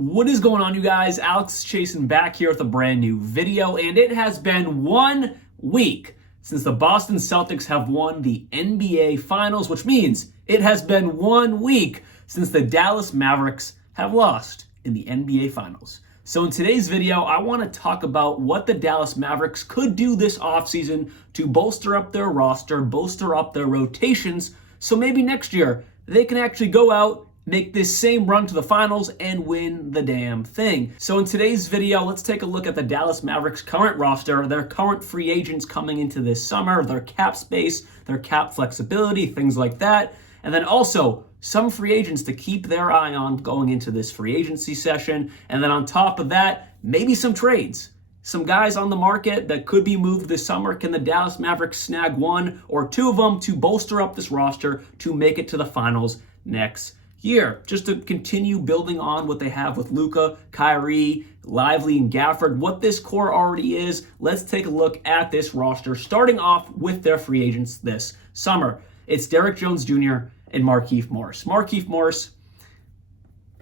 What is going on, you guys? Alex Chasen back here with a brand new video, and it has been 1 week since the Boston Celtics have won the NBA Finals, which means it has been 1 week since the Dallas Mavericks have lost in the NBA Finals. So in today's video, I want to talk about what the Dallas Mavericks could do this offseason to bolster up their roster, bolster up their rotations, so maybe next year they can actually go out, make this same run to the finals, and win the damn thing. So in today's video, let's take a look at the Dallas Mavericks' current roster, their current free agents coming into this summer, their cap space, their cap flexibility, things like that. And then also some free agents to keep their eye on going into this free agency session. And then on top of that, maybe some trades. Some guys on the market that could be moved this summer. Can the Dallas Mavericks snag one or two of them to bolster up this roster to make it to the finals next year, just to continue building on what they have with Luka, Kyrie, Lively, and Gafford, what this core already is? Let's take a look at this roster, starting off with their free agents this summer. It's Derrick Jones Jr. and Markieff Morris. Markieff Morris,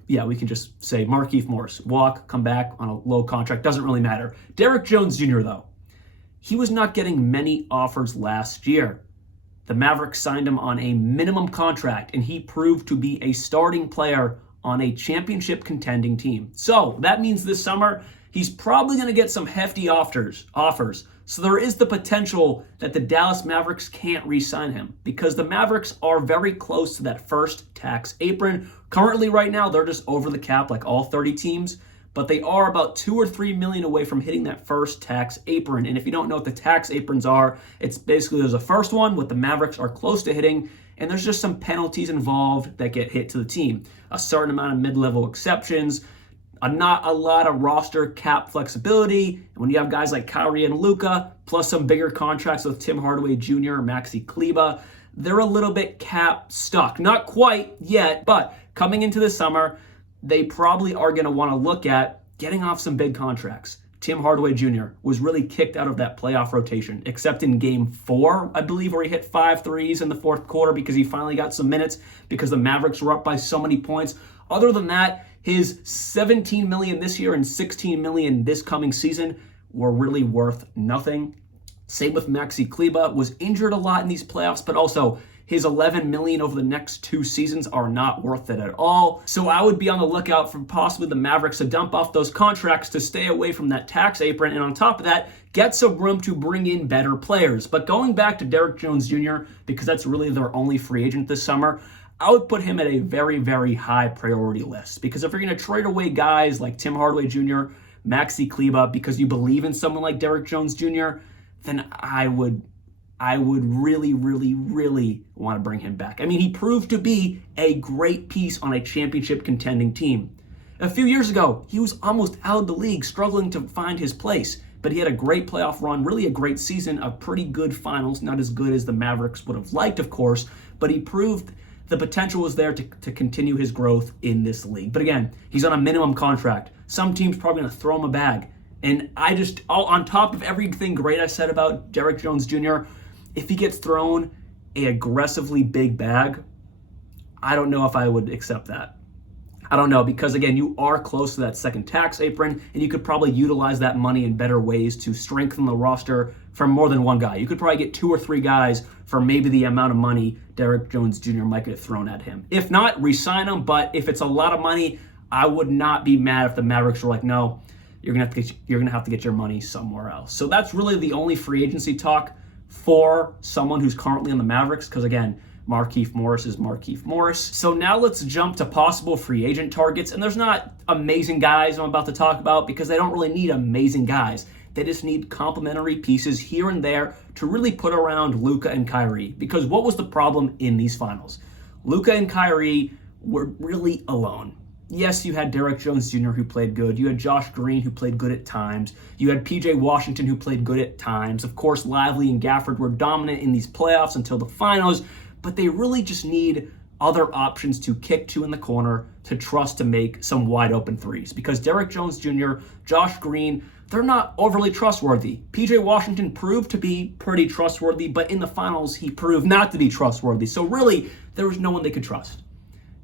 yeah, we can just say Markieff Morris. Walk, come back on a low contract, doesn't really matter. Derrick Jones Jr., though, he was not getting many offers last year. The Mavericks signed him on a minimum contract, and he proved to be a starting player on a championship contending team. So that means this summer, he's probably going to get some hefty offers. So there is the potential that the Dallas Mavericks can't re-sign him because the Mavericks are very close to that first tax apron. Currently, right now, they're just over the cap like all 30 teams. But they are about $2 or $3 million away from hitting that first tax apron. And if you don't know what the tax aprons are, it's basically there's a first one, what the Mavericks are close to hitting, and there's just some penalties involved that get hit to the team. A certain amount of mid-level exceptions, not a lot of roster cap flexibility. And when you have guys like Kyrie and Luka, plus some bigger contracts with Tim Hardaway Jr. or Maxi Kleber, they're a little bit cap stuck. Not quite yet, but coming into the summer, they probably are going to want to look at getting off some big contracts. Tim Hardaway Jr. was really kicked out of that playoff rotation, except in Game 4, I believe, where he hit 5 threes in the fourth quarter because he finally got some minutes because the Mavericks were up by so many points. Other than that, his $17 million this year and $16 million this coming season were really worth nothing. Same with Maxi Kleber, was injured a lot in these playoffs, but also his $11 million over the next 2 seasons are not worth it at all. So I would be on the lookout for possibly the Mavericks to dump off those contracts to stay away from that tax apron. And on top of that, get some room to bring in better players. But going back to Derrick Jones Jr., because that's really their only free agent this summer, I would put him at a very, very high priority list. Because if you're going to trade away guys like Tim Hardaway Jr., Maxi Kleber, because you believe in someone like Derrick Jones Jr., then I would really, really, really want to bring him back. I mean, he proved to be a great piece on a championship contending team. A few years ago, he was almost out of the league, struggling to find his place. But he had a great playoff run, really a great season, a pretty good finals, not as good as the Mavericks would have liked, of course, but he proved the potential was there to continue his growth in this league. But again, he's on a minimum contract. Some teams probably going to throw him a bag. And on top of everything great I said about Derrick Jones Jr., if he gets thrown an aggressively big bag, I don't know if I would accept that. I don't know, because again, you are close to that second tax apron, and you could probably utilize that money in better ways to strengthen the roster for more than one guy. You could probably get 2 or 3 guys for maybe the amount of money Derrick Jones Jr. might get thrown at him. If not, re-sign him, but if it's a lot of money, I would not be mad if the Mavericks were like, no, you're gonna have to get your money somewhere else. So that's really the only free agency talk for someone who's currently on the Mavericks, because again, Markieff Morris is Markieff Morris. So now let's jump to possible free agent targets. And there's not amazing guys I'm about to talk about because they don't really need amazing guys. They just need complementary pieces here and there to really put around Luka and Kyrie. Because what was the problem in these finals? Luka and Kyrie were really alone. Yes, you had Derrick Jones Jr. who played good. You had Josh Green who played good at times. You had PJ Washington who played good at times. Of course, Lively and Gafford were dominant in these playoffs until the finals, but they really just need other options to kick to in the corner to trust to make some wide open threes. Because Derrick Jones Jr., Josh Green, they're not overly trustworthy. PJ Washington proved to be pretty trustworthy, but in the finals, he proved not to be trustworthy. So really, there was no one they could trust.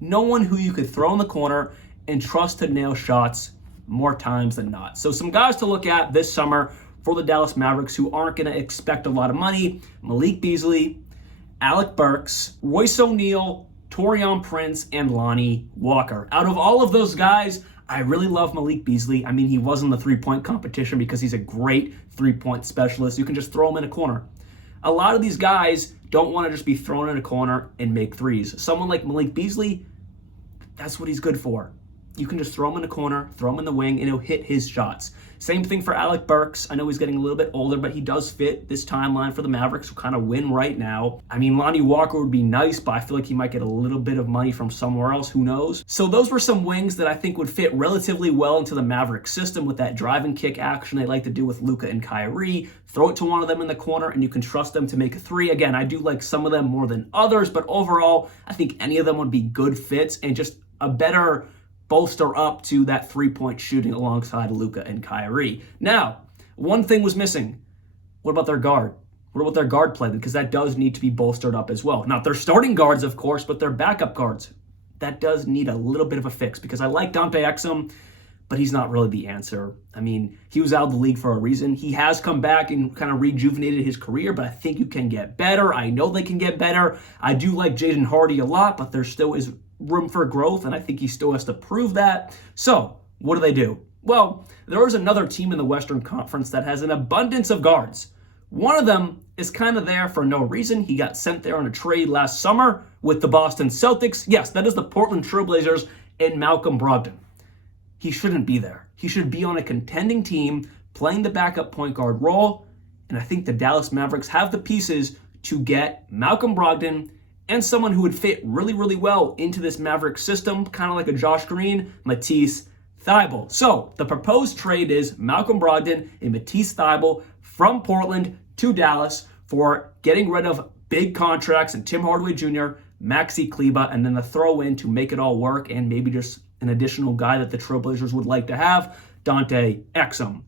No one who you could throw in the corner and trust to nail shots more times than not. So some guys to look at this summer for the Dallas Mavericks who aren't going to expect a lot of money: Malik Beasley, Alec Burks, Royce O'Neal, Taurean Prince, and Lonnie Walker. Out of all of those guys, I really love Malik Beasley. I mean, he was in the three-point competition because he's a great three-point specialist. You can just throw him in a corner. A lot of these guys don't want to just be thrown in a corner and make threes. Someone like Malik Beasley, that's what he's good for. You can just throw him in the corner, throw him in the wing, and he'll hit his shots. Same thing for Alec Burks. I know he's getting a little bit older, but he does fit this timeline for the Mavericks, who kind of win right now. I mean, Lonnie Walker would be nice, but I feel like he might get a little bit of money from somewhere else. Who knows? So those were some wings that I think would fit relatively well into the Mavericks system with that drive and kick action they like to do with Luka and Kyrie. Throw it to one of them in the corner, and you can trust them to make a three. Again, I do like some of them more than others, but overall, I think any of them would be good fits and just a better bolster up to that three-point shooting alongside Luka and Kyrie. Now, one thing was missing. What about their guard? What about their guard play? Because that does need to be bolstered up as well. Not their starting guards, of course, but their backup guards. That does need a little bit of a fix because I like Dante Exum, but he's not really the answer. I mean, he was out of the league for a reason. He has come back and kind of rejuvenated his career, but I think you can get better. I know they can get better. I do like Jaden Hardy a lot, but there still is room for growth, and I think he still has to prove that. So, what do? Well, there is another team in the Western Conference that has an abundance of guards. One of them is kind of there for no reason. He got sent there on a trade last summer with the Boston Celtics. Yes, that is the Portland Trailblazers and Malcolm Brogdon. He shouldn't be there. He should be on a contending team playing the backup point guard role, and I think the Dallas Mavericks have the pieces to get Malcolm Brogdon and someone who would fit really, really well into this Mavericks system, kind of like a Josh Green, Matisse Thybulle. So the proposed trade is Malcolm Brogdon and Matisse Thybulle from Portland to Dallas for getting rid of big contracts and Tim Hardaway Jr., Maxi Kleber, and then the throw-in to make it all work and maybe just an additional guy that the Trailblazers would like to have, Dante Exum.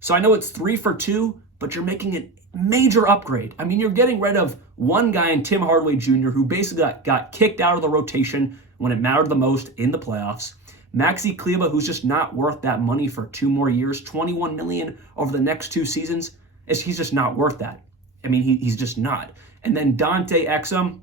So I know it's 3 for 2, but you're making a major upgrade. I mean, you're getting rid of one guy in Tim Hardaway Jr., who basically got kicked out of the rotation when it mattered the most in the playoffs. Maxi Kleber, who's just not worth that money for 2 more years, $21 million over the next 2 seasons. He's just not worth that. I mean, he's just not. And then Dante Exum,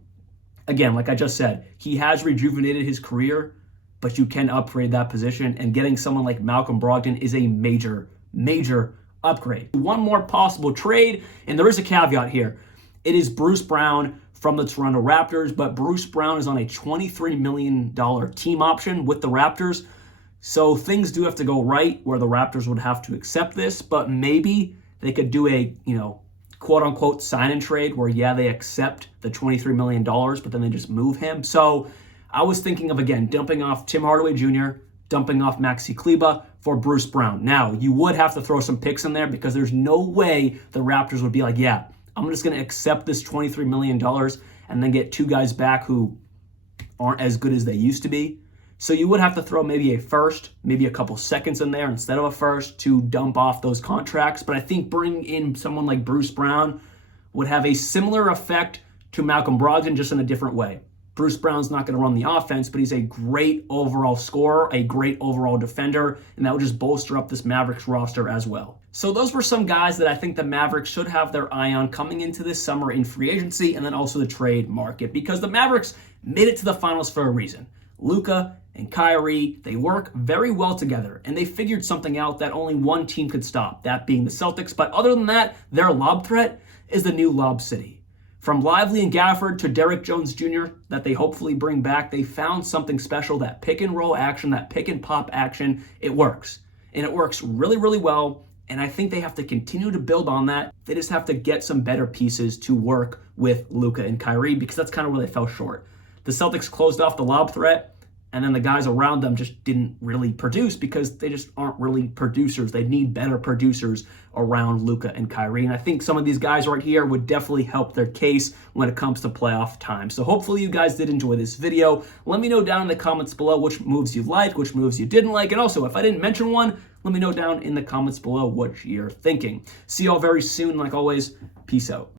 again, like I just said, he has rejuvenated his career, but you can upgrade that position, and getting someone like Malcolm Brogdon is a major, major upgrade. One more possible trade, and there is a caveat here. It is Bruce Brown from the Toronto Raptors, but Bruce Brown is on a $23 million team option with the Raptors, so things do have to go right where the Raptors would have to accept this, but maybe they could do a, quote-unquote sign and trade where, yeah, they accept the $23 million, but then they just move him. So I was thinking of, again, dumping off Tim Hardaway Jr., dumping off Maxi Kleber for Bruce Brown. Now, you would have to throw some picks in there because there's no way the Raptors would be like, yeah, I'm just going to accept this $23 million and then get 2 guys back who aren't as good as they used to be. So you would have to throw maybe a first, maybe a couple seconds in there instead of a first to dump off those contracts. But I think bringing in someone like Bruce Brown would have a similar effect to Malcolm Brogdon, just in a different way. Bruce Brown's not going to run the offense, but he's a great overall scorer, a great overall defender, and that would just bolster up this Mavericks roster as well. So those were some guys that I think the Mavericks should have their eye on coming into this summer in free agency and then also the trade market, because the Mavericks made it to the finals for a reason. Luka and Kyrie, they work very well together, and they figured something out that only one team could stop, that being the Celtics. But other than that, their lob threat is the new Lob City. From Lively and Gafford to Derrick Jones Jr. that they hopefully bring back, they found something special, that pick and roll action, that pick and pop action. It works, and it works really, really well. And I think they have to continue to build on that. They just have to get some better pieces to work with Luka and Kyrie, because that's kind of where they fell short. The Celtics closed off the lob threat, and then the guys around them just didn't really produce because they just aren't really producers. They need better producers around Luka and Kyrie. And I think some of these guys right here would definitely help their case when it comes to playoff time. So hopefully you guys did enjoy this video. Let me know down in the comments below which moves you liked, which moves you didn't like. And also, if I didn't mention one, let me know down in the comments below what you're thinking. See y'all very soon. Like always, peace out.